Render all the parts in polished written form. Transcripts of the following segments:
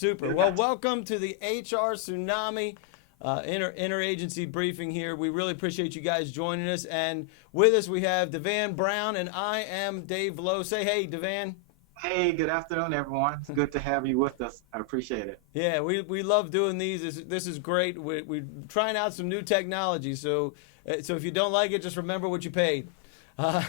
Super. Well, welcome to the HR Tsunami interagency briefing here. We really appreciate you guys joining us. And with us, we have Devan Brown, and I am Dave Lowe. Say hey, Devan. Hey, good afternoon, everyone. It's good to have you with us. I appreciate it. Yeah, we love doing these. This is great. We're trying out some new technology. So if you don't like it, just remember what you paid. Uh,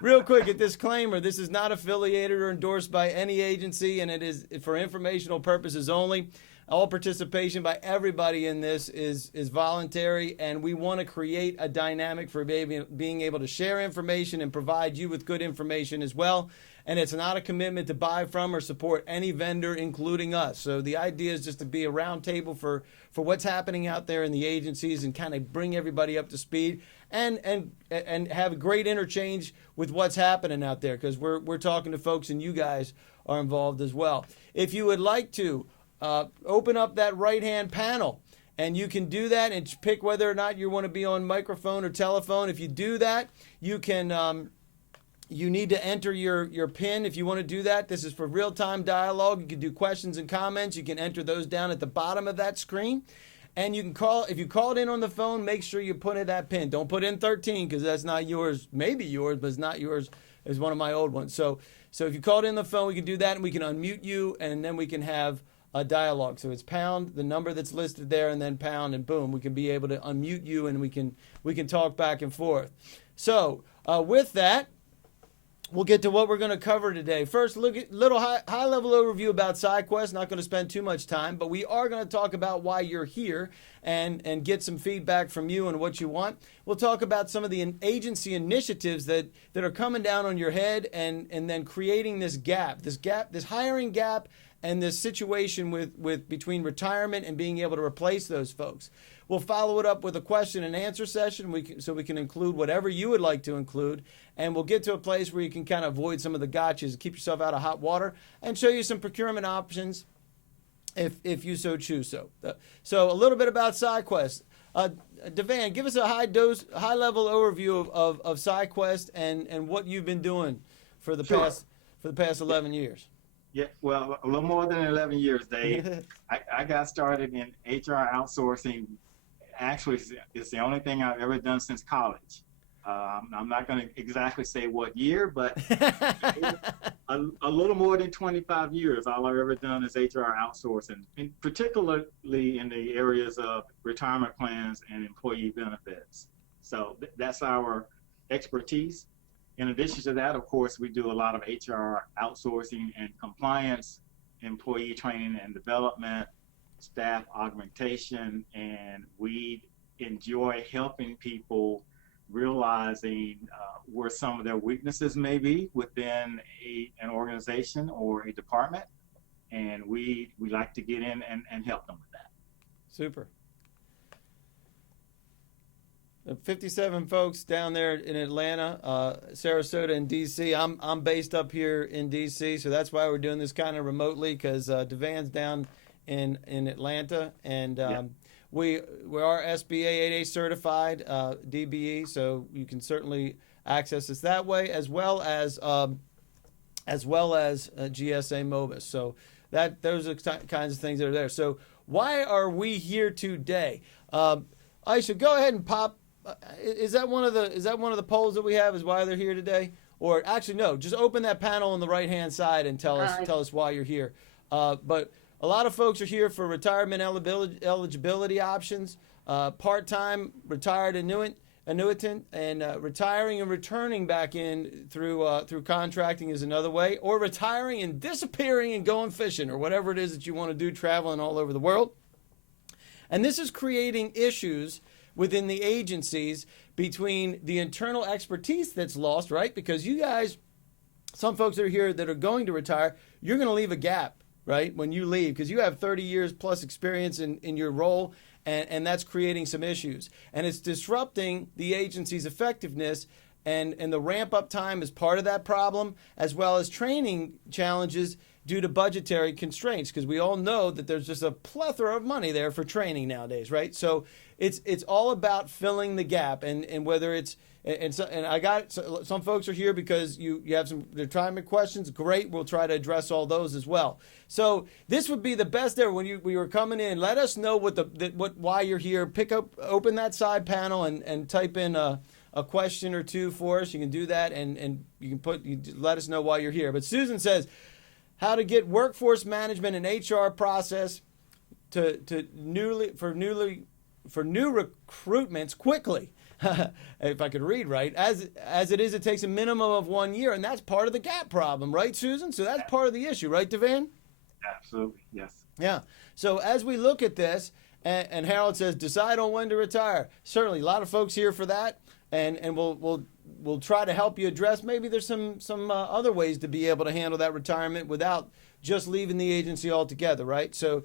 Real quick, a disclaimer, this is not affiliated or endorsed by any agency, and it is for informational purposes only. All participation by everybody in this is voluntary, and we want to create a dynamic for being able to share information and provide you with good information as well. And it's not a commitment to buy from or support any vendor, including us. So the idea is just to be a round table for what's happening out there in the agencies and kind of bring everybody up to speed and have a great interchange with what's happening out there, because we're talking to folks and you guys are involved as well. If you would like to open up that right-hand panel, and you can do that and pick whether or not you want to be on microphone or telephone. If you do that, you can you need to enter your PIN if you want to do that. This is for real-time dialogue. You can do questions and comments. You can enter those down at the bottom of that screen. And you can call, if you called in on the phone, make sure you put in that PIN. Don't put in 13 because that's not yours. Maybe yours, but it's not yours. It's one of my old ones. So if you called in the phone, we can do that, and we can unmute you, and then we can have a dialogue. So it's pound, the number that's listed there, and then pound, and boom, we can be able to unmute you, and we can talk back and forth. So with that, we'll get to what we're going to cover today. First, look at a little high-level overview about SideQuest. Not going to spend too much time, but we are going to talk about why you're here and get some feedback from you and what you want. We'll talk about some of the agency initiatives that are coming down on your head and then creating this hiring gap, and this situation with between retirement and being able to replace those folks. We'll follow it up with a question and answer session so we can include whatever you would like to include, and we'll get to a place where you can kind of avoid some of the gotchas, keep yourself out of hot water, and show you some procurement options if you so choose so. So a little bit about SideQuest. Devan, give us a high-level overview of SideQuest and what you've been doing for the past 11 years. Yeah, well, a little more than 11 years, Dave. I got started in HR outsourcing. Actually, it's the only thing I've ever done since college. I'm not going to exactly say what year, but a little more than 25 years, all I've ever done is HR outsourcing, and particularly in the areas of retirement plans and employee benefits. So that's our expertise. In addition to that, of course, we do a lot of HR outsourcing and compliance, employee training and development, staff augmentation, and we enjoy helping people realizing where some of their weaknesses may be within an organization or a department, and we like to get in and help them with that. Super. 57 folks down there in Atlanta, Sarasota, and D.C. I'm based up here in D.C., so that's why we're doing this kind of remotely, because Devan's down in Atlanta, and we are SBA 8A certified, DBE, so you can certainly access us that way, as well as GSA Mobis. So those are kinds of things that are there. So why are we here today? Aisha, go ahead and pop. Is that one of the polls that we have? Is why they're here today? Or actually, no. Just open that panel on the right-hand side and tell us why you're here. But a lot of folks are here for retirement eligibility options, part-time retired annuitant, and retiring and returning back in through contracting is another way, or retiring and disappearing and going fishing, or whatever it is that you want to do, traveling all over the world. And this is creating issues within the agencies between the internal expertise that's lost, right? Because you guys, some folks that are here that are going to retire, you're going to leave a gap, right, when you leave, because you have 30 years plus experience in your role, and that's creating some issues. And it's disrupting the agency's effectiveness, and the ramp-up time is part of that problem, as well as training challenges due to budgetary constraints, because we all know that there's just a plethora of money there for training nowadays, right? So it's all about filling the gap, and whether it's and I got some folks are here because you have some retirement questions. Great, we'll try to address all those as well. So this would be the best ever when we were coming in. Let us know why you're here. Open that side panel and type in a question or two for us. You can do that, and you can let us know why you're here. But Susan says, how to get workforce management and HR process for new recruitments quickly. If I could read right, as it is, it takes a minimum of 1 year, and that's part of the gap problem, right, Susan? So that's part of the issue, right, Devan? Absolutely, yes. Yeah. So as we look at this, and Harold says, decide on when to retire. Certainly, a lot of folks here for that, and we'll try to help you address. Maybe there's some other ways to be able to handle that retirement without just leaving the agency altogether, right? So,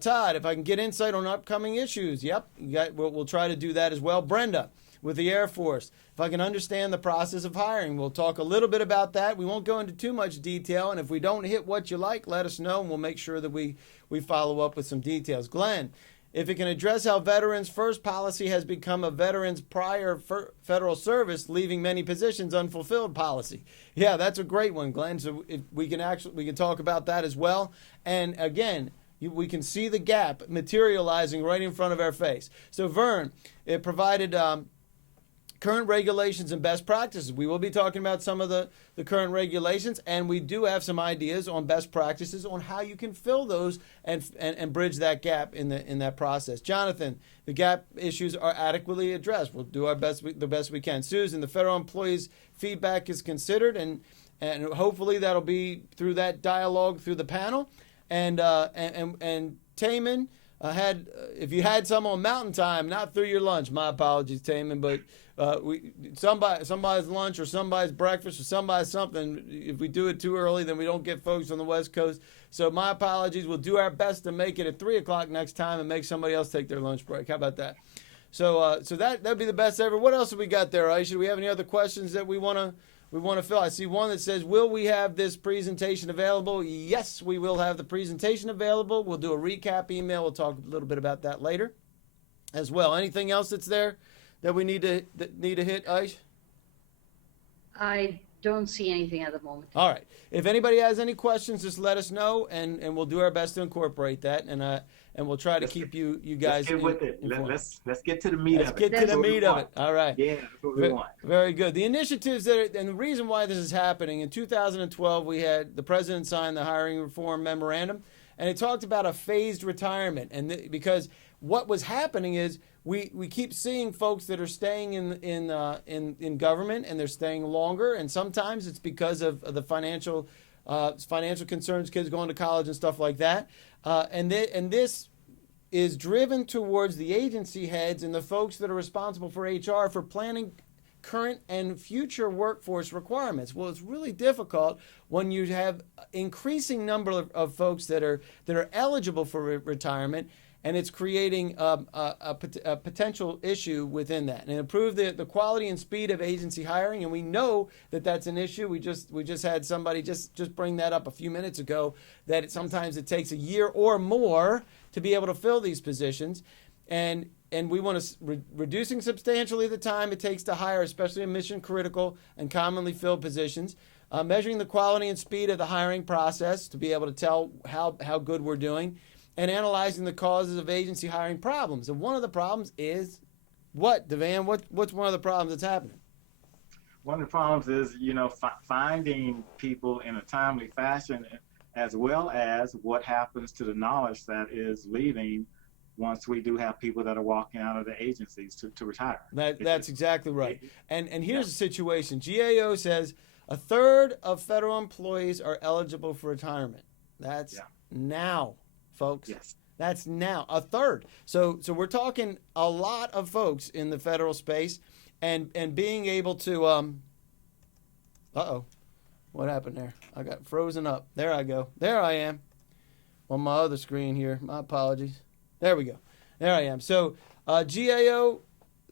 Todd, if I can get insight on upcoming issues, yep, we'll try to do that as well. Brenda, with the Air Force, if I can understand the process of hiring, we'll talk a little bit about that. We won't go into too much detail, and if we don't hit what you like, let us know, and we'll make sure that we follow up with some details. Glenn, if it can address how Veterans First policy has become a veterans prior federal service, leaving many positions unfulfilled policy. Yeah, that's a great one, Glenn. So if we can talk about that as well. And again, we can see the gap materializing right in front of our face. So Vern, it provided current regulations and best practices. We will be talking about some of the current regulations, and we do have some ideas on best practices on how you can fill those and bridge that gap in that process. Jonathan, the gap issues are adequately addressed. We'll do the best we can. Susan, the federal employees' feedback is considered, and hopefully that'll be through that dialogue through the panel. And Taman if you had some on Mountain Time, not through your lunch. My apologies, Taman, but somebody's lunch or somebody's breakfast or somebody's something. If we do it too early, then we don't get folks on the West Coast. So my apologies. We'll do our best to make it at 3 o'clock next time and make somebody else take their lunch break. How about that? So that'd be the best ever. What else have we got there, Aisha? Do we have any other questions that we want to fill? I see one that says, will we have this presentation available? Yes, we will have the presentation available. We'll do a recap email. We'll talk a little bit about that later as well. Anything else that's there that we need to hit, Aish? I don't see anything at the moment. All right. If anybody has any questions, just let us know, and we'll do our best to incorporate that, and we'll try to keep you guys. Let's get with it. Let's get to the meat of it. Let's get to the meat of it. All right. Yeah, that's what we want. Very good. The initiatives and the reason why this is happening, in 2012, we had the president sign the hiring reform memorandum, and it talked about a phased retirement, and because what was happening is we keep seeing folks that are staying in government, and they're staying longer, and sometimes it's because of the financial concerns, kids going to college and stuff like that, and this is driven towards the agency heads and the folks that are responsible for HR for planning current and future workforce requirements. Well, it's really difficult when you have increasing number of folks that are eligible for retirement, and it's creating a potential issue within that, and improve the quality and speed of agency hiring. And we know that that's an issue. We just had somebody just bring that up a few minutes ago, that sometimes it takes a year or more to be able to fill these positions, and we want to reducing substantially the time it takes to hire, especially in mission critical and commonly filled positions. Measuring the quality and speed of the hiring process to be able to tell how good we're doing, and analyzing the causes of agency hiring problems. And one of the problems is what, Devan? What's one of the problems that's happening? One of the problems is, finding people in a timely fashion, as well as what happens to the knowledge that is leaving once we do have people that are walking out of the agencies to retire. That's exactly right. And here's the situation. GAO says a third of federal employees are eligible for retirement. That's now. Folks, yes, that's now a third. So we're talking a lot of folks in the federal space, and being able to what happened there? I got frozen up. There I go. There I am on my other screen here. My apologies. There we go. There I am. So GAO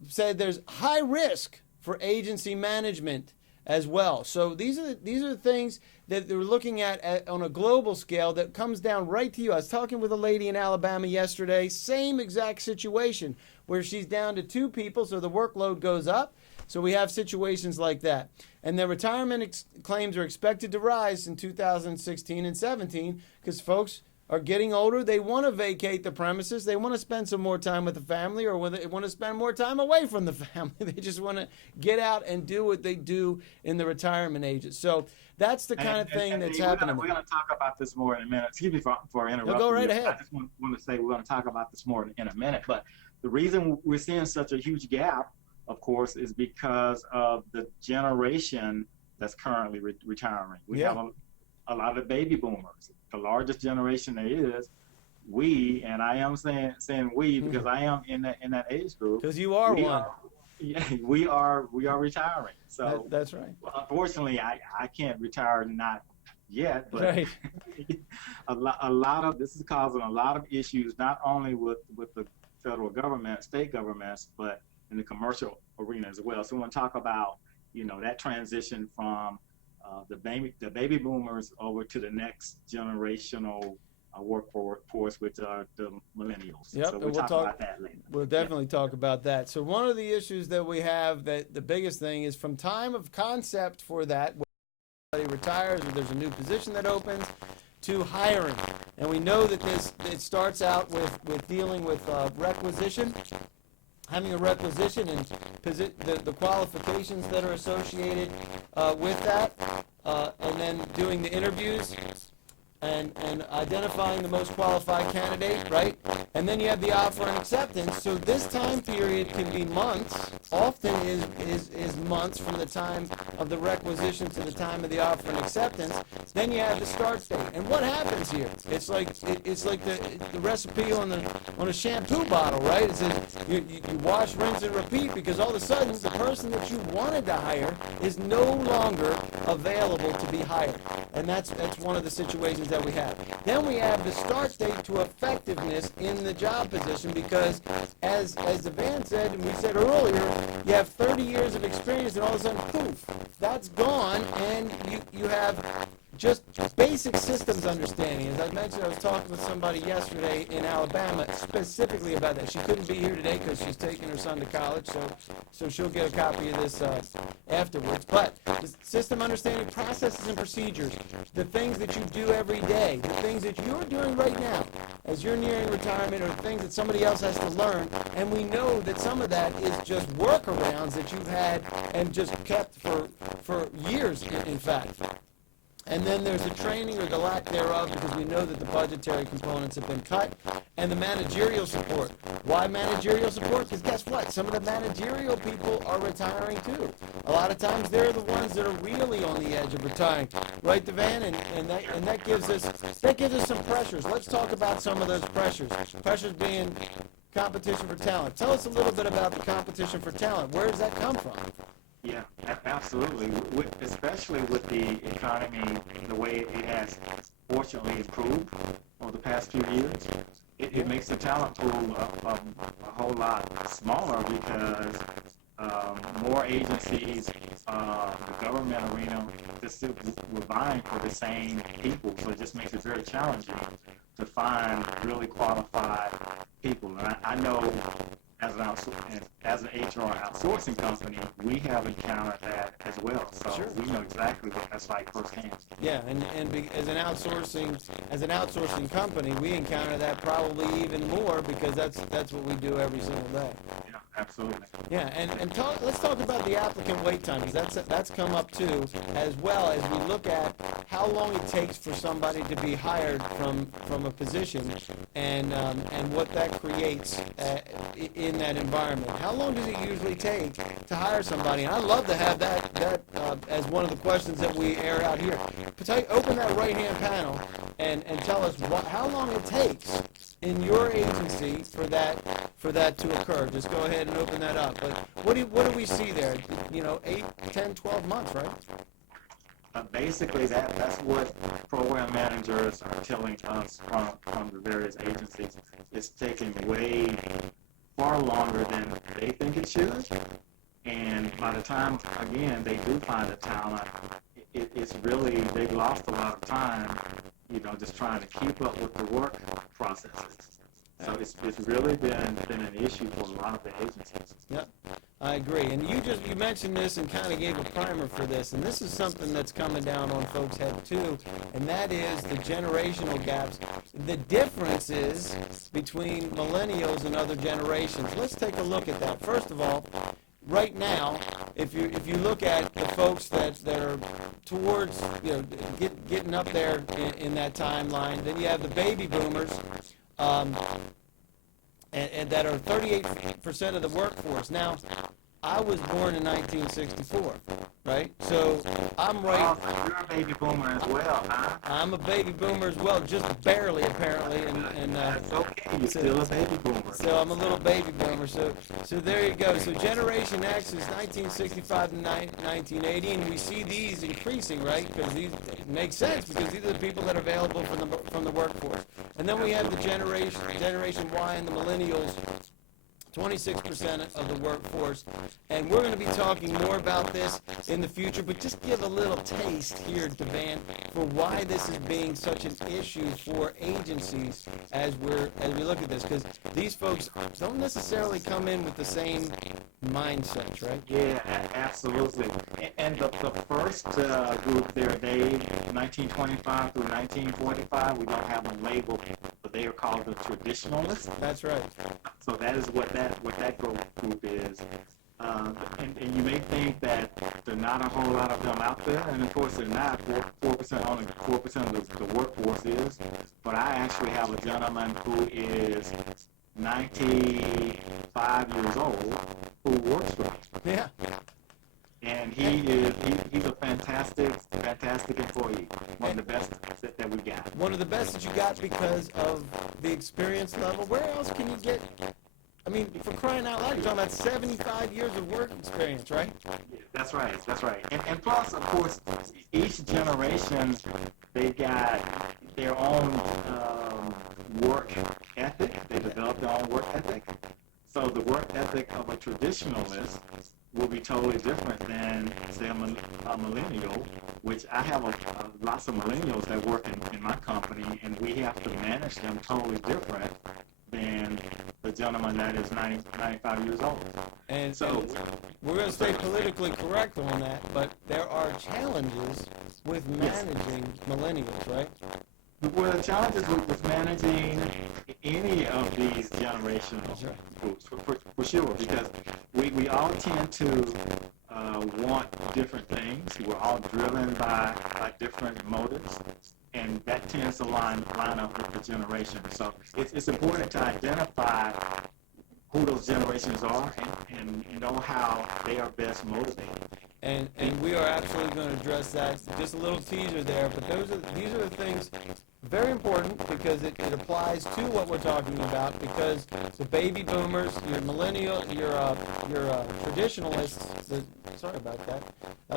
said there's high risk for agency management as well. So these are the things that they're looking at on a global scale that comes down right to you. I was talking with a lady in Alabama yesterday, same exact situation, where she's down to 2 people, so the workload goes up. So we have situations like that. And the retirement claims are expected to rise in 2016 and 17 because folks are getting older. They want to vacate the premises. They want to spend some more time with the family, or they want to spend more time away from the family. They just want to get out and do what they do in the retirement ages. So that's the kind of thing that's happening. We're going to talk about this more in a minute. Excuse me for interrupting. No, go right ahead. I just want to say we're going to talk about this more in a minute. But the reason we're seeing such a huge gap, of course, is because of the generation that's currently retiring. We have a lot of baby boomers. The largest generation there is. We, and I am saying we because I am in that age group. Because you are one. We are retiring. So that's right. Unfortunately, I can't retire not yet, but right. a lot of this is causing a lot of issues, not only with the federal government, state governments, but in the commercial arena as well. So we want to talk about that transition from the baby boomers over to the next generational workforce, which are the millennials. Yep, so we'll talk about that later. We'll definitely talk about that. So one of the issues that we have, that the biggest thing is from time of concept for that, when somebody retires or there's a new position that opens, to hiring. And we know that it starts out with dealing with requisition, having a requisition and the qualifications that are associated with that, and then doing the interviews and identifying the most qualified candidate, right? And then you have the offer and acceptance. So this time period can be months, often is months from the time of the requisition to the time of the offer and acceptance. Then you have the start date. And what happens here? It's like the recipe on a shampoo bottle, right? It says you wash, rinse, and repeat, because all of a sudden the person that you wanted to hire is no longer available to be hired. And that's one of the situations that we have. Then we have the start date to effectiveness in the job position, because as the van said, and we said earlier, you have 30 years of experience and all of a sudden, poof, that's gone, and you have just basic systems understanding. As I mentioned, I was talking with somebody yesterday in Alabama specifically about that. She couldn't be here today because she's taking her son to college, so she'll get a copy of this afterwards. But the system understanding, processes and procedures, the things that you do every day, the things that you're doing right now as you're nearing retirement, or things that somebody else has to learn. And we know that some of that is just workarounds that you've had and just kept for years, in fact. And then there's the training or the lack thereof, because we know that the budgetary components have been cut, and the managerial support. Why managerial support? Because guess what? Some of the managerial people are retiring too. A lot of times they're the ones that are really on the edge of retiring, right, Devan? And that gives us some pressures. Let's talk about some of those pressures. Pressures being competition for talent. Tell us a little bit about the competition for talent. Where does that come from? Yeah, absolutely. Especially with the economy, the way it has fortunately improved over the past few years, it makes the talent pool a whole lot smaller, because more agencies, the government arena, we're vying for the same people, so it just makes it very challenging to find really qualified people. And I know, as an HR outsourcing company, we have encountered that as well. So sure. We know exactly what that's like firsthand. Yeah, and as an outsourcing company, we encounter that probably even more, because that's what we do every single day. Yeah, absolutely. Yeah, and let's talk about the applicant wait time, because that's come up too, as well as we look at how long it takes for somebody to be hired from a position, and what that creates in that environment. How long does it usually take to hire somebody? And I love to have that as one of the questions that we air out here. Open that right-hand panel and tell us how long it takes in your agency for that to occur. Just go ahead and open that up. But what do we see there? 8, 10, 12 months, right? Basically, that's what program managers are telling us from the various agencies. It's taking way far longer than they think it should. And by the time, again, they do find the talent, it's really, they've lost a lot of time, just trying to keep up with the work processes. So it's really been an issue for a lot of the agencies. Yep. I agree. And you mentioned this and kind of gave a primer for this, and this is something that's coming down on folks' head too, and that is the generational gaps. The differences between millennials and other generations. Let's take a look at that. First of all, right now, if you look at the folks that are towards, getting up there in that timeline, then you have the baby boomers. And that are 38% of the workforce. Now, I was born in 1964, right? So I'm right. Oh, you're a baby boomer as well, huh? I'm a baby boomer as well, just barely apparently, and That's okay. You're still a baby boomer. so I'm a little baby boomer. So there you go. So Generation X is 1965 to 1980, and we see these increasing, right? Because these it makes sense because these are the people that are available from the workforce. And then we have the Generation Y and the millennials. 26% of the workforce, and we're going to be talking more about this in the future, but just give a little taste here, Devan, for why this is being such an issue for agencies as we look at this, because these folks don't necessarily come in with the same mindsets, right? Yeah, absolutely. And the first group there, Dave, 1925 through 1945, we don't have a label, but they are called the traditionalists. That's right. So that is what that group is. And you may think that there are not a whole lot of them out there, and of course they're not. 4% only 4% of the workforce is. But I actually have a gentleman who is 95 years old who works for me. Yeah. And he's a fantastic employee. One of the best that we got. One of the best that you got because of the experience level. Where else can you get? I mean, for crying out loud, you're talking about 75 years of work experience, right? That's right. And plus, of course, each generation, they got their own work ethic. They develop their own work ethic. So the work ethic of a traditionalist will be totally different than, say, a millennial, which I have lots of millennials that work in my company, and we have to manage them totally different than the gentleman that is 95 years old. And so we're going to stay politically correct on that, but there are challenges with managing millennials, right? Well, the challenges with managing any of these generational groups, for sure, because we all tend to want different things. We're all driven by different motives, and that tends to line up with the generation. So it's important to identify who those generations are and know how they are best motivated. And we are absolutely going to address that. Just a little teaser there, but these are the things very important because it applies to what we're talking about, because the baby boomers, your millennial, your traditionalists, sorry about that,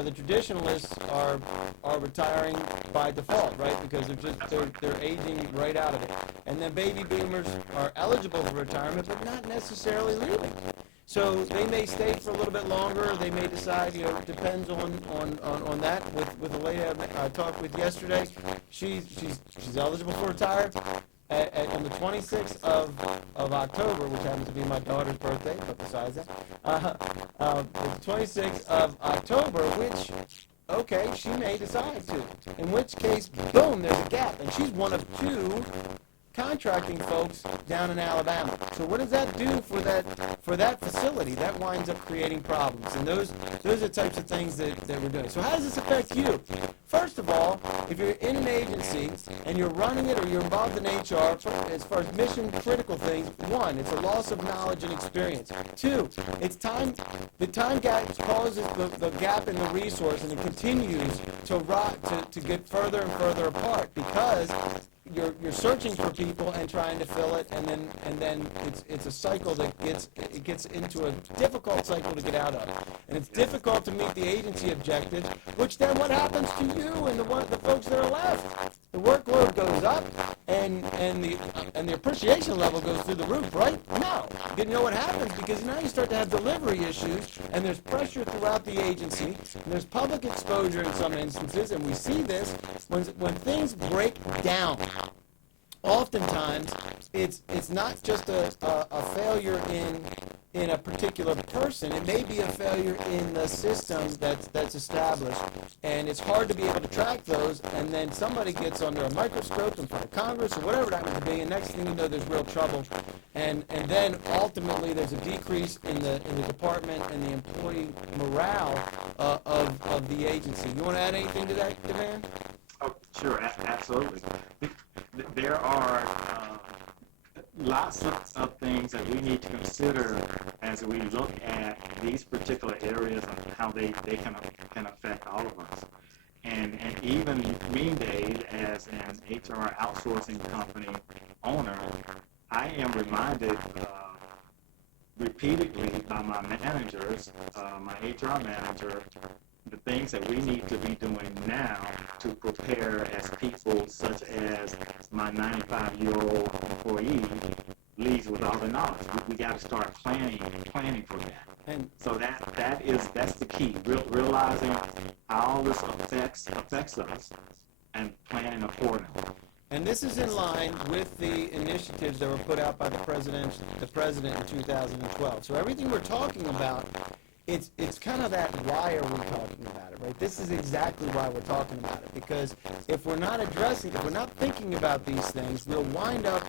the traditionalists are retiring by default, right? Because they're aging right out of it. And then baby boomers are eligible for retirement, but not necessarily leaving. So they may stay for a little bit longer. They may decide, it depends on that. With the lady I talked with yesterday, she's eligible for retire on the 26th of October, which happens to be my daughter's birthday, but besides that, the 26th of October, which, okay, she may decide to. In which case, boom, there's a gap, and she's one of two contracting folks down in Alabama. So what does that do for that facility? That winds up creating problems. And those are the types of things that we're doing. So how does this affect you? First of all, if you're in an agency and you're running it or you're involved in HR, as far as mission critical things, one, it's a loss of knowledge and experience. Two, the time gap causes the gap in the resource, and it continues to get further and further apart because you're searching for people and trying to fill it, and then it's a cycle that gets into a difficult cycle to get out of, and it's difficult to meet the agency objectives. Which then what happens to you and the folks that are left? The workload goes up, and the appreciation level goes through the roof, right? No, you know what happens, because now you start to have delivery issues, and there's pressure throughout the agency, and there's public exposure in some instances, and we see this when things break down. Oftentimes, it's not just a failure in a particular person. It may be a failure in the system that's established, and it's hard to be able to track those. And then somebody gets under a microscope in front of Congress or whatever that may be, and next thing you know, there's real trouble. And then ultimately, there's a decrease in the department and the employee morale of the agency. You want to add anything to that, Devan? Oh, sure, absolutely. There are lots of things that we need to consider as we look at these particular areas and how they can affect all of us. And even me, Dave, as an HR outsourcing company owner, I am reminded repeatedly by my managers, my HR manager, the things that we need to be doing now to prepare as people, such as my 95-year-old employee leaves with all the knowledge. We got to start planning for that. And so that's the key. Realizing how all this affects us and planning accordingly. And this is in line with the initiatives that were put out by the president in 2012. So everything we're talking about, it's kind of that why are we talking about it, right? This is exactly why we're talking about it, because if we're not thinking about these things, we'll wind up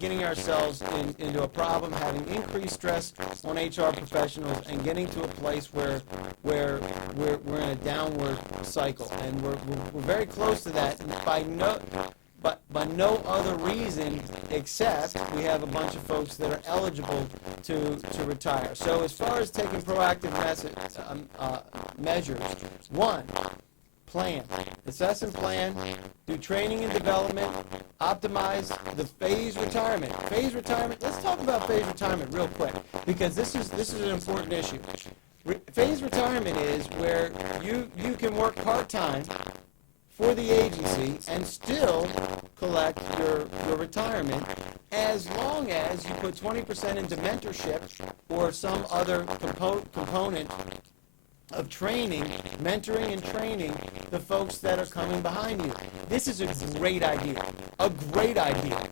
getting ourselves into a problem, having increased stress on HR professionals, and getting to a place where we're in a downward cycle, and we're very close to that by no other reason except we have a bunch of folks that are eligible to retire. So as far as taking proactive measures, one, plan. Assess and plan, do training and development, optimize the phased retirement. Phased retirement, let's talk about phased retirement real quick, because this is an important issue. Phased retirement is where you can work part-time for the agency and still collect your retirement, as long as you put 20% into mentorship or some other component of training, mentoring and training the folks that are coming behind you. This is a great idea,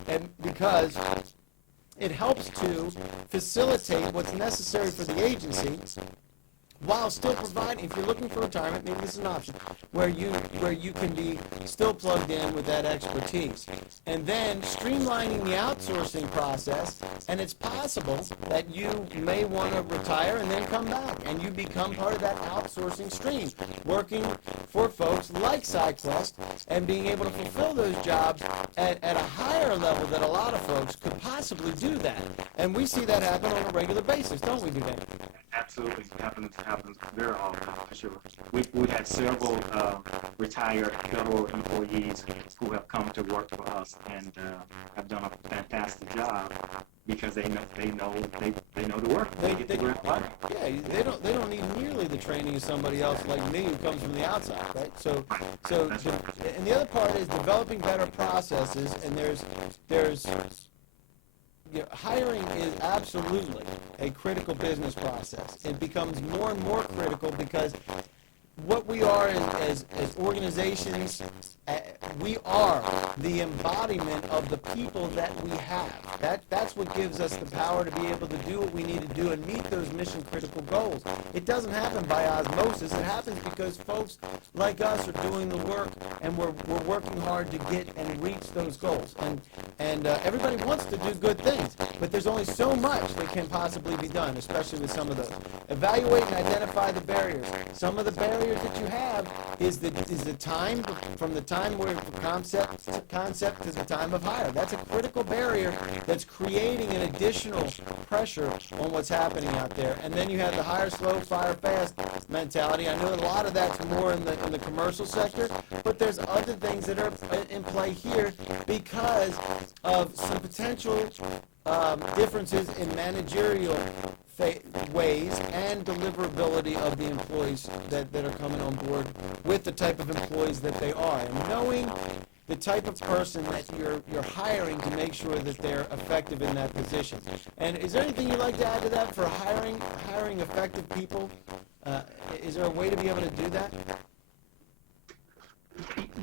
and because it helps to facilitate what's necessary for the agency, while still providing, if you're looking for retirement, maybe this is an option, where you can be still plugged in with that expertise. And then streamlining the outsourcing process, and it's possible that you may want to retire and then come back, and you become part of that outsourcing stream, working for folks like SideQuest and being able to fulfill those jobs at a higher level that a lot of folks could possibly do that. And we see that happen on a regular basis, don't we, Dan? Absolutely, happens very often, for sure. We had several retired federal employees who have come to work for us and have done a fantastic job because they know the work. They get the ground running. Yeah, they don't need nearly the training of somebody else like me who comes from the outside, right? So and the other part is developing better processes, and there's hiring is absolutely a critical business process. It becomes more and more critical because what we are as organizations, we are the embodiment of the people that we have. That's what gives us the power to be able to do what we need to do and meet those mission critical goals. It doesn't happen by osmosis. It happens because folks like us are doing the work, and we're working hard to get and reach those goals. And everybody wants to do good things, but there's only so much that can possibly be done, especially with some of those. Evaluate and identify the barriers. Some of the barriers that you have is the time, from the time where concept to the time of hire. That's a critical barrier that's creating an additional pressure on what's happening out there. And then you have the hire slow, fire fast mentality. I know a lot of that's more in the commercial sector, but there's other things that are in play here because of some potential differences in managerial ways and deliverability of the employees that are coming on board with the type of employees that they are, and knowing the type of person that you're hiring to make sure that they're effective in that position. And is there anything you'd like to add to that for hiring effective people? Is there a way to be able to do that?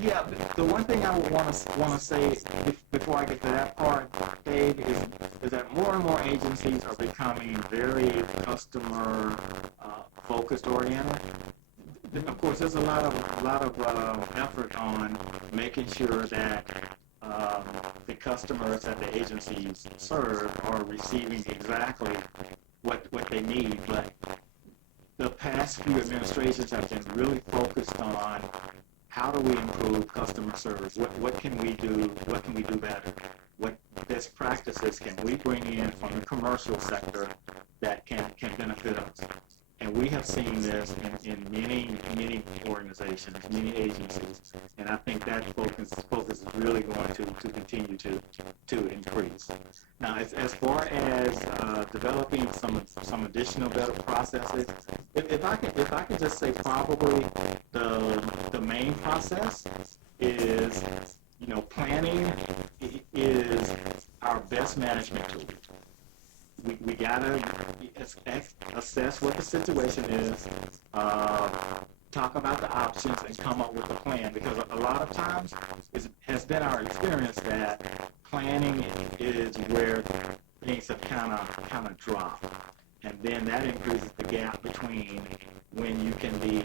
Yeah, the one thing I would want to say before I get to that part, Dave, is is that more and more agencies are becoming very customer focused oriented. Of course, there's a lot of effort on making sure that the customers that the agencies serve are receiving exactly what they need. But the past few administrations have been really focused on how do we improve customer service? What can we do? What can we do better? What best practices can we bring in from the commercial sector that can benefit us? And we have seen this in many organizations, many agencies, and I think that focus is really going to continue to increase. Now, as far as developing some additional better processes, if I could just say probably the main process is, planning is our best management tool. We gotta assess what the situation is, talk about the options, and come up with a plan. Because a lot of times it has been our experience that planning is where things have kind of dropped, and then that increases the gap between when you can be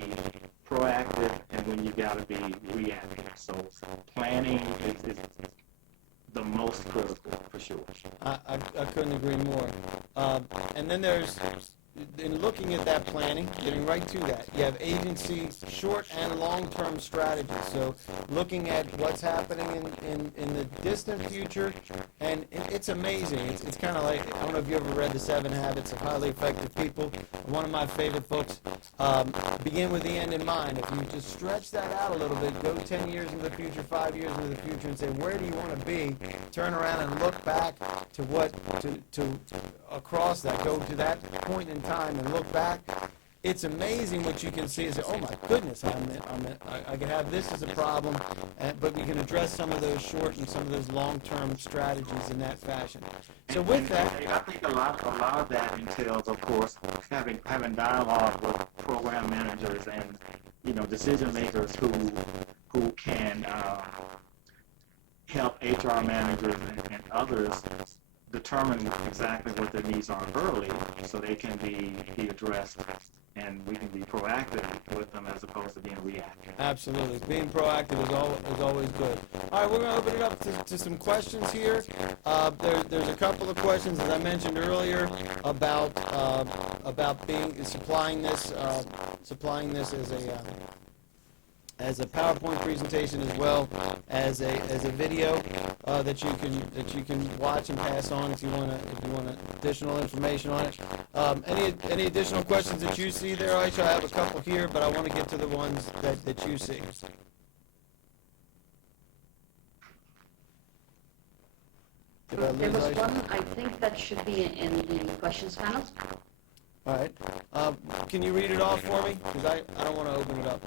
proactive and when you gotta be reactive. So planning is the most critical, for sure. I couldn't agree more. And then there's, in looking at that planning, getting right to that, you have agencies, short and long-term strategies. So looking at what's happening in the distant future, and it's amazing. It's kind of like, I don't know if you ever read The 7 Habits of Highly Effective People. One of my favorite books, begin with the end in mind. If you just stretch that out a little bit, go 10 years into the future, 5 years into the future, and say, where do you want to be? Turn around and look back to across that, go to that point in time and look back. It's amazing what you can see and say, oh my goodness, I could have this as a problem, but we can address some of those short and some of those long-term strategies in that fashion. So with that, I think a lot of that entails, of course, having dialogue with program managers and decision makers who can help HR managers and others determine exactly what their needs are early, so they can be addressed, and we can be proactive with them as opposed to being reactive. Absolutely. Being proactive is always good. All right, we're going to open it up to some questions here. There's a couple of questions, as I mentioned earlier, about supplying this as a PowerPoint presentation, as well as a video that you can watch and pass on if you want additional information on it. Any additional questions that you see there, Aisha? I have a couple here, but I want to get to the ones that you see. There was one, I think that should be in the questions panel. All right. Can you read it off for me? Because I don't want to open it up.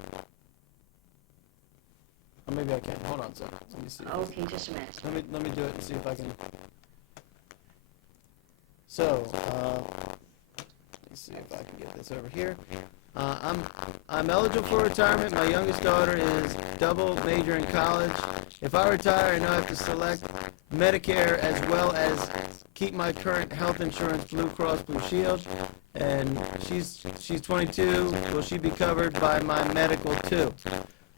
Or maybe I can. Hold on a second. Let me see. Okay, just a minute. Let me do it and see if I can. So, let's see if I can get this over here. I'm eligible for retirement. My youngest daughter is double major in college. If I retire, I know I have to select Medicare as well as keep my current health insurance, Blue Cross Blue Shield. And she's 22. Will she be covered by my medical too?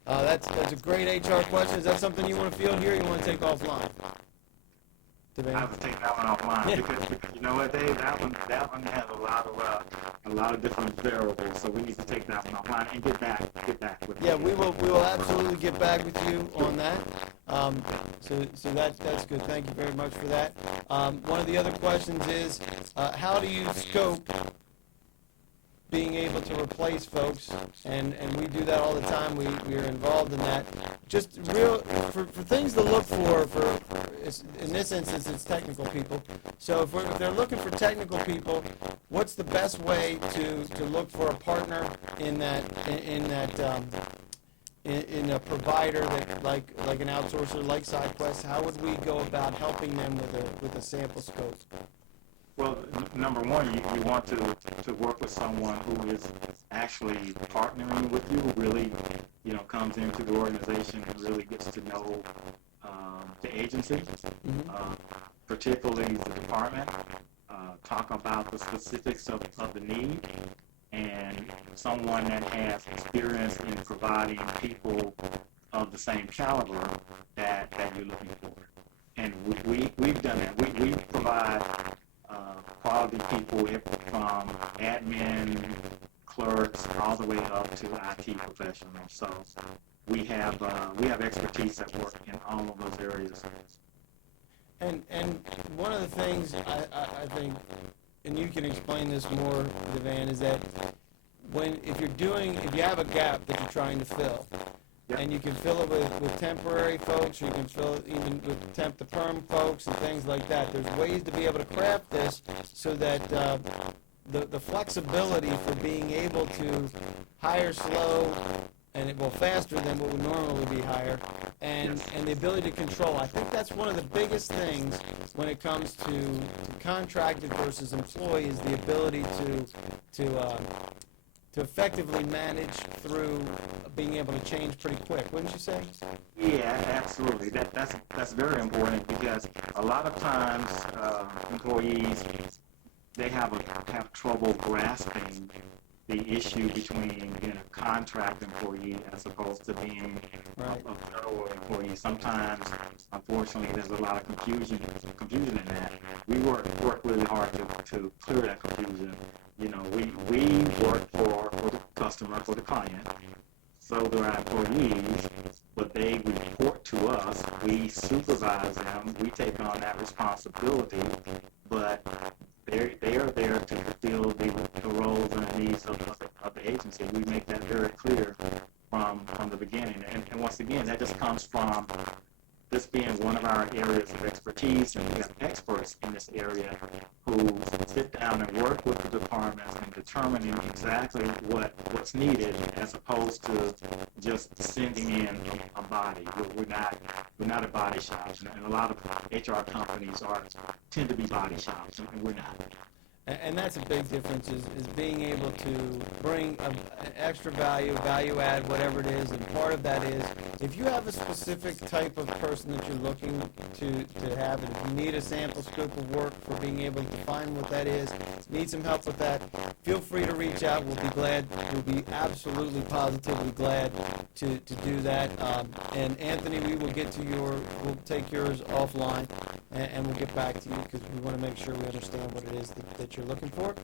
That's a great HR question. Is that something you want to field here, or you want to take offline? I would take that one offline because you know what, Dave? That one has a lot of different variables. So we need to take that one offline and get back with it. Yeah, we will absolutely get back with you on that. So that's good. Thank you very much for that. One of the other questions is, how do you scope being able to replace folks, and we do that all the time. We are involved in that. Just for things to look for in this instance, it's technical people. So if they're looking for technical people, what's the best way to look for a partner in a provider that like an outsourcer like SideQuest? How would we go about helping them with a sample scope? Well, number one, you want to work with someone who is actually partnering with you, who really, comes into the organization and really gets to know the agency. particularly the department, talk about the specifics of the need, and someone that has experience in providing people of the same caliber that you're looking for. And we've done that. We provide quality people from admin, clerks, all the way up to IT professionals. So we have expertise that work in all of those areas. And one of the things I think, and you can explain this more, Devan, is that if you have a gap that you're trying to fill, Yep. and you can fill it with temporary folks, or you can fill it even with temp to perm folks and things like that. There's ways to be able to craft this so that the flexibility for being able to hire slow and faster than what would normally be hired, and the ability to control. I think that's one of the biggest things when it comes to contracted versus employee, is the ability to effectively manage through being able to change pretty quick, wouldn't you say? Yeah, absolutely. That's very important, because a lot of times employees, they have trouble grasping the issue between being a contract employee as opposed to being a federal employee. Sometimes, unfortunately, there's a lot of confusion in that. We work really hard to clear that confusion. You know, we work for the customer, for the client. So do our employees, but they report to us. We supervise them. We take on that responsibility, but they are there to fulfill the roles and needs of the agency. We make that very clear from the beginning. And once again, that just comes from this being one of our areas of expertise, and we have experts in this area who sit down and work with the departments in determining exactly what's needed, as opposed to just sending in a body. We're not a body shop, and a lot of HR companies tend to be body shops, and we're not. And that's a big difference, is being able to bring an extra value add, whatever it is. And part of that is, if you have a specific type of person that you're looking to have, and if you need a sample scope of work for being able to define what that is, need some help with that, feel free to reach out. We'll be absolutely positively glad to do that. And Anthony, we'll take yours offline, and we'll get back to you, because we want to make sure we understand what it is that you're looking for.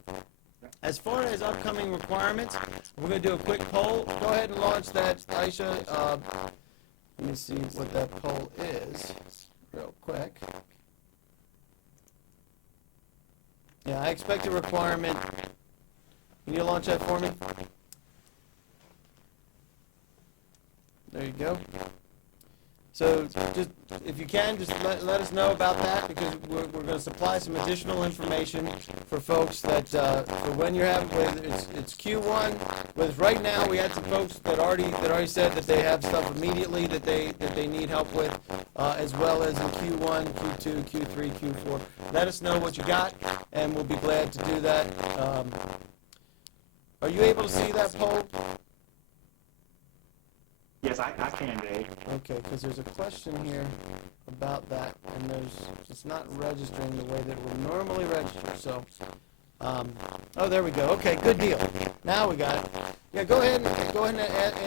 As far as upcoming requirements, we're going to do a quick poll. Go ahead and launch that, Aisha. Let me see what that poll is real quick. Yeah, I expect a requirement. Can you launch that for me? There you go. So just, if you can, just let us know about that, because we're going to supply some additional information for folks that, for when you're having, it's Q1. With right now, we had some folks that already said that they have stuff immediately that they need help with, as well as in Q1, Q2, Q3, Q4. Let us know what you got, and we'll be glad to do that. Are you able to see that poll? Yes, I can, Dave. Okay, because there's a question here about that, and it's not registering the way that it would normally register. So, oh, there we go. Okay, good deal. Now we got it. Yeah, go ahead and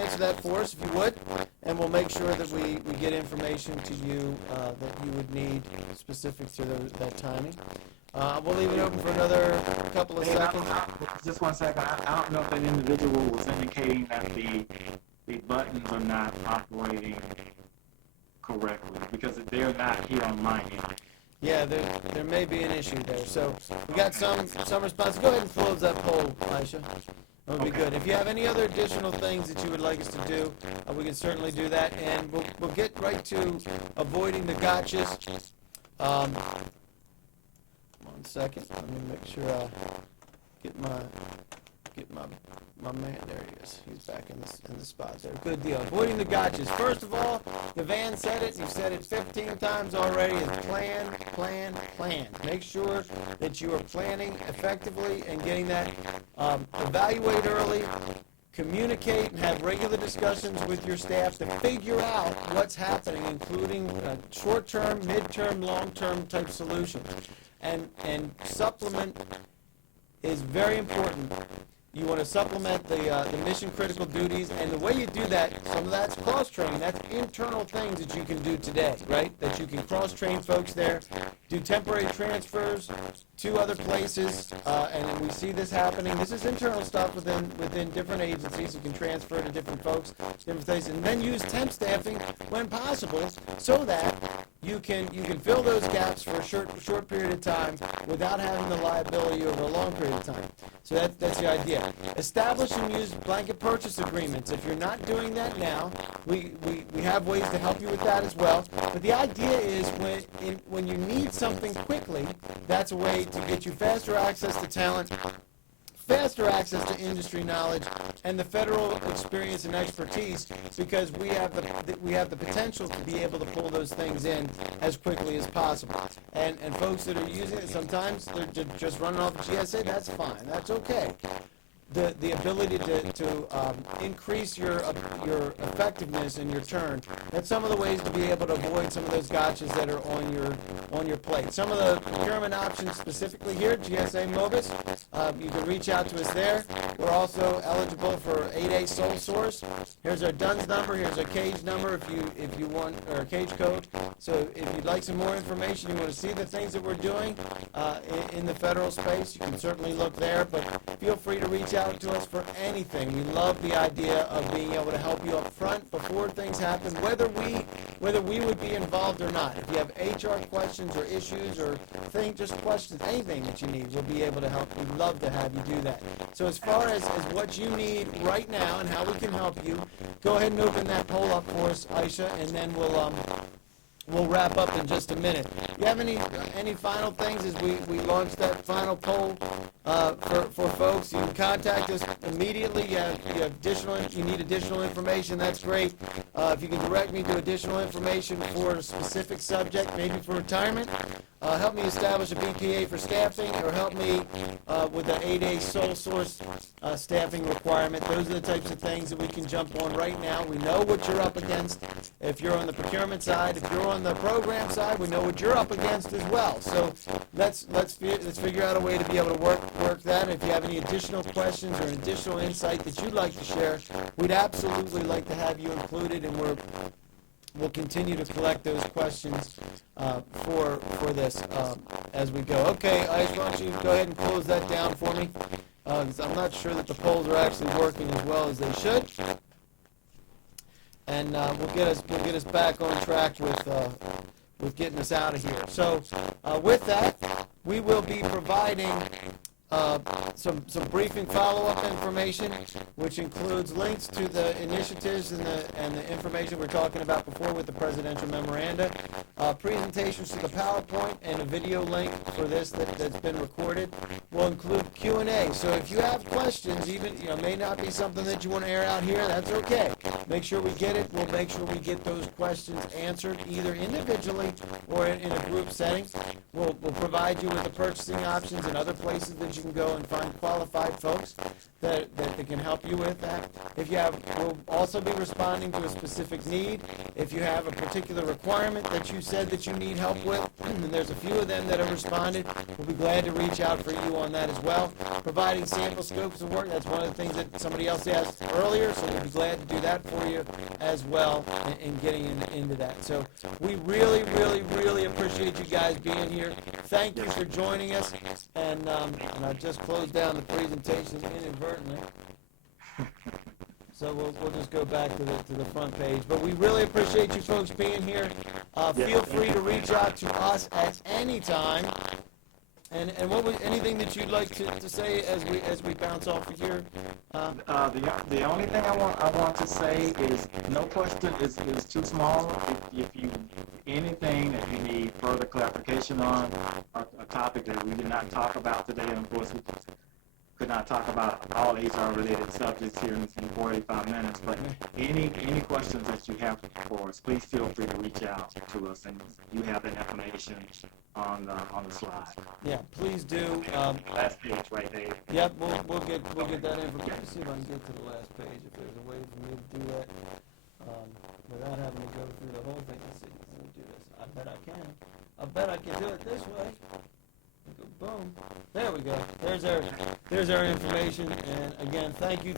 answer that for us, if you would, and we'll make sure that we get information to you that you would need specific to that timing. We'll leave it open for another couple of seconds. Just 1 second. I don't know if that individual was indicating that the buttons are not operating correctly, because they're not here on my end. Yeah, there may be an issue there. So we got some response. Go ahead and close that poll, Aisha. That would be good. If you have any other additional things that you would like us to do, we can certainly do that. And we'll get right to avoiding the gotchas. 1 second. Let me make sure I get my man. There he is. He's back in the spot there. Good deal. Avoiding the gotchas. First of all, Devan said it. You've said it 15 times already. Is plan, plan, plan. Make sure that you are planning effectively and getting that. Evaluate early. communicate and have regular discussions with your staff to figure out what's happening, including short-term, mid-term, long-term type solutions. And supplement is very important. You want to supplement the mission-critical duties, and the way you do that, some of that's cross-training. That's internal things that you can do today, right? That you can cross-train folks there, do temporary transfers to other places, and we see this happening. This is internal stuff within different agencies. You can transfer to different folks, different places, and then use temp staffing when possible, so that you can fill those gaps for a short period of time without having the liability over a long period of time. So that's the idea. Establish and use blanket purchase agreements. If you're not doing that now, we have ways to help you with that as well. But the idea is when you need something quickly, that's a way to get you faster access to talent, faster access to industry knowledge, and the federal experience and expertise, because we have the potential to be able to pull those things in as quickly as possible. And folks that are using it, sometimes they're just running off GSA. That's fine. That's okay. The ability to increase your effectiveness and your turn. That's some of the ways to be able to avoid some of those gotchas that are on your plate. Some of the procurement options specifically here, GSA Mobis, you can reach out to us there. We're also eligible for 8A sole source. Here's our DUNS number. Here's our cage number if you want, or cage code. So if you'd like some more information, you want to see the things that we're doing in the federal space, you can certainly look there. But feel free to reach out to us for anything. We love the idea of being able to help you up front before things happen, whether we would be involved or not. If you have HR questions or issues or just questions, anything that you need, we'll be able to help. We'd love to have you do that. So as far as what you need right now and how we can help you, go ahead and open that poll up for us, Aisha, and then we'll wrap up in just a minute. You have any final things as we launch that final poll for folks? You can contact us immediately. You need additional information. That's great. If you can direct me to additional information for a specific subject, maybe for retirement, help me establish a BPA for staffing, or help me with the 8A sole source staffing requirement. Those are the types of things that we can jump on right now. We know what you're up against. If you're on the procurement side, if you're on the program side, we know what you're up against as well. So let's figure out a way to be able to work that. If you have any additional questions or additional insight that you'd like to share, we'd absolutely like to have you included, and we'll continue to collect those questions for this as we go. Okay, Ice, why don't you go ahead and close that down for me? 'Cause I'm not sure that the polls are actually working as well as they should. And we'll get us back on track with getting us out of here. So with that, we will be providing some briefing follow-up information, which includes links to the initiatives and the information we're talking about before with the presidential memoranda, presentations to the PowerPoint, and a video link for this that's been recorded. We'll include Q&A. So if you have questions, even may not be something that you want to air out here, that's okay. Make sure we get it. We'll make sure we get those questions answered either individually or in a group setting. We'll provide you with the purchasing options and other places that you can go and find qualified folks that can help you with that. We'll also be responding to a specific need. If you have a particular requirement that you said that you need help with, and there's a few of them that have responded, we'll be glad to reach out for you on that as well. Providing sample scopes of work, that's one of the things that somebody else asked earlier, so we'll be glad to do that for you as well in getting into that. So we really, really, really appreciate you guys being here. Thank you for joining us, and I just closed down the presentation inadvertently. So we'll just go back to the front page. But we really appreciate you folks being here. Feel free to reach out to us at any time. And what was anything that you'd like to say as we bounce off of here? The only thing I want to say is no question is too small. If you anything that you need further clarification on, a topic that we did not talk about today, and of course we could not talk about all HR-related subjects here in 45 minutes, but any questions that you have for us, please feel free to reach out to us, and you have that information on the slide. Yeah, please do. Last page right there. Yep, we'll get that info. Let me see if I can get to the last page, if there's a way for me to do that without having to go through the whole thing. Let's see, let me do this. I bet I can. I bet I can do it this way. Go boom. There we go. There's our information. And again, thank you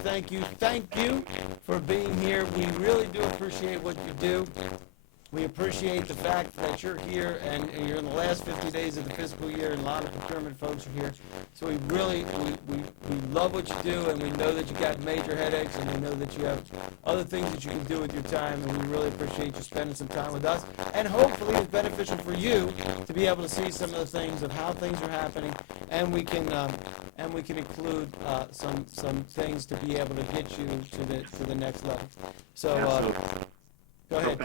for being here. We really do appreciate what you do. We appreciate the fact that you're here and you're in the last 50 days of the fiscal year, and a lot of procurement folks are here. So we really, we love what you do, and we know that you got major headaches, and we know that you have other things that you can do with your time, and we really appreciate you spending some time with us. And hopefully it's beneficial for you to be able to see some of the things of how things are happening, and we can include some things to be able to get you to the next level. So. Go ahead.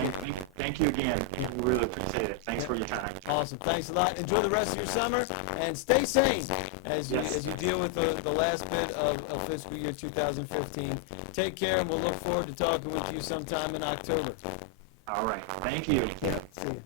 Thank you again. We really appreciate it. Thanks for your time. Awesome. Thanks a lot. Enjoy the rest of your summer, and stay sane as you deal with the last bit of fiscal year 2015. Take care, and we'll look forward to talking with you sometime in October. All right. Thank you. Yeah. See you.